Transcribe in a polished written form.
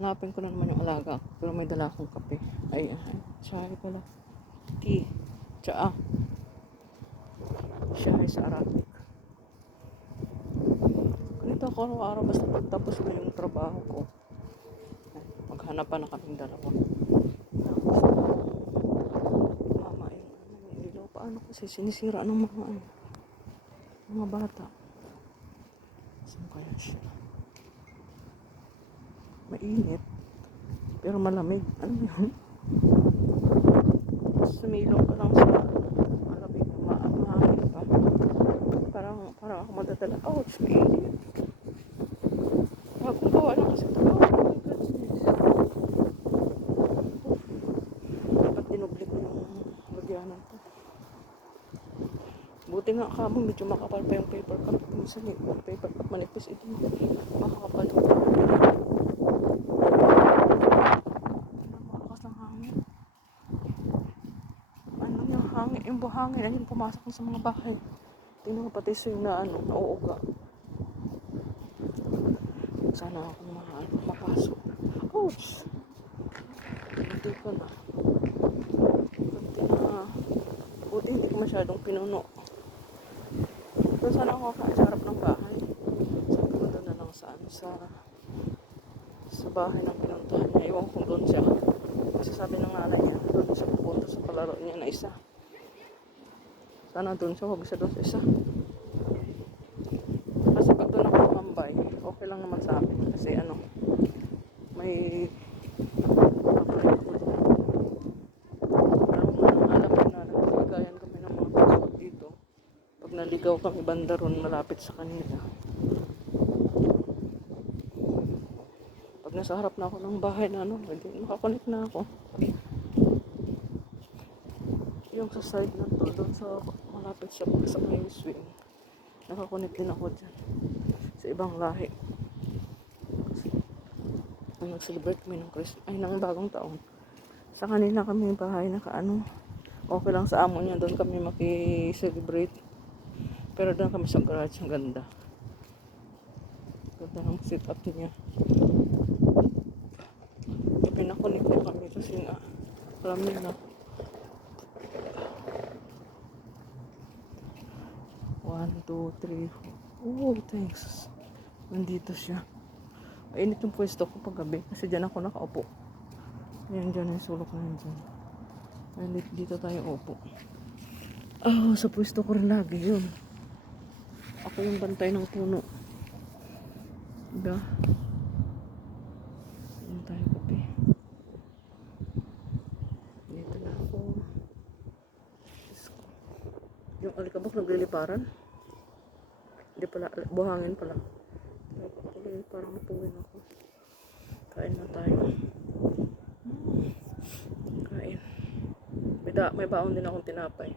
Hanapin ko na naman yung alaga ko. Pero may dala akong kape. Ay, sorry pala. Tea. Tsaa. Siya ay sa Arabic. Ganito ako araw-araw basta pagtapos ko yung trabaho ko. Maghanap pa na kaming dalawa. Tapos, mama yung ilaw. Paano kasi sinisira ng mga bata. Saan kaya siya? Mainit. Pero malamig. Ano yun? Sumilong ka lang sa malamig. Mahangin pa. Parang ako madadala. Ouch, mainit. Bagong gawa lang kasi ito. Oh my goodness. Dapat dinubli ko yung lagyanan ko. Buti nga kamo, medyo makapal pa yung paper cup. Minsan yung paper cup manipis ito. Makakapal. Malakas ng hangin. Ano yung hangin? Yung buhangin. Ayun, pumasok sa mga bahay. Tingnan ko pati swing na nauuga. Sana ako mapasok. Ouch! Hindi ko na. Buti hindi ko masyadong pinuno. Doon sana ako sa harap ng bahay. Sabi ko doon na lang sa bahay ng pinuntahan niya. Iwan kung doon siya. Kasi sabi ng nanay niya, doon siya pupunta sa palaro niya na isa. Sana doon siya, huwag siya doon sa isa. Kasi pag doon ako tumambay, okay lang naman sa akin. Kasi may alam ko na nagpagayan kami ng mga pasok dito. Pag naligaw kami banda ron malapit sa kanila. Pag nasa harap na ako ng bahay na makakonect na ako. Yung sa side na to, doon sa malapit sa may swing. Nakakonect din ako dyan. Sa ibang lahi. Kasi nag-celebrate kami ng bagong taon. Sa kanila kami bahay okay lang sa amo niya, doon kami maki-celebrate. Pero doon kami sa garage, ang ganda. Ganda ng sit up niya. Pinakunik ko kami kasi nga alam nila. 1, 2, 3, 4. Oh, thanks. Nandito siya. Mainit yung pwesto ko paggabi kasi dyan ako nakaupo. Ayan dyan yung sulok na dyan. Ayan, dito tayo upo. Sa pwesto ko rin lagi yun. Ako yung bantay ng puno. Diba? Ayan tayo kape. Dito na ako. Yung alikabok nagliliparan. Hindi pala, buhangin pala. Parang napuwin ako. Kain na tayo. Kain. May baon din akong tinapay.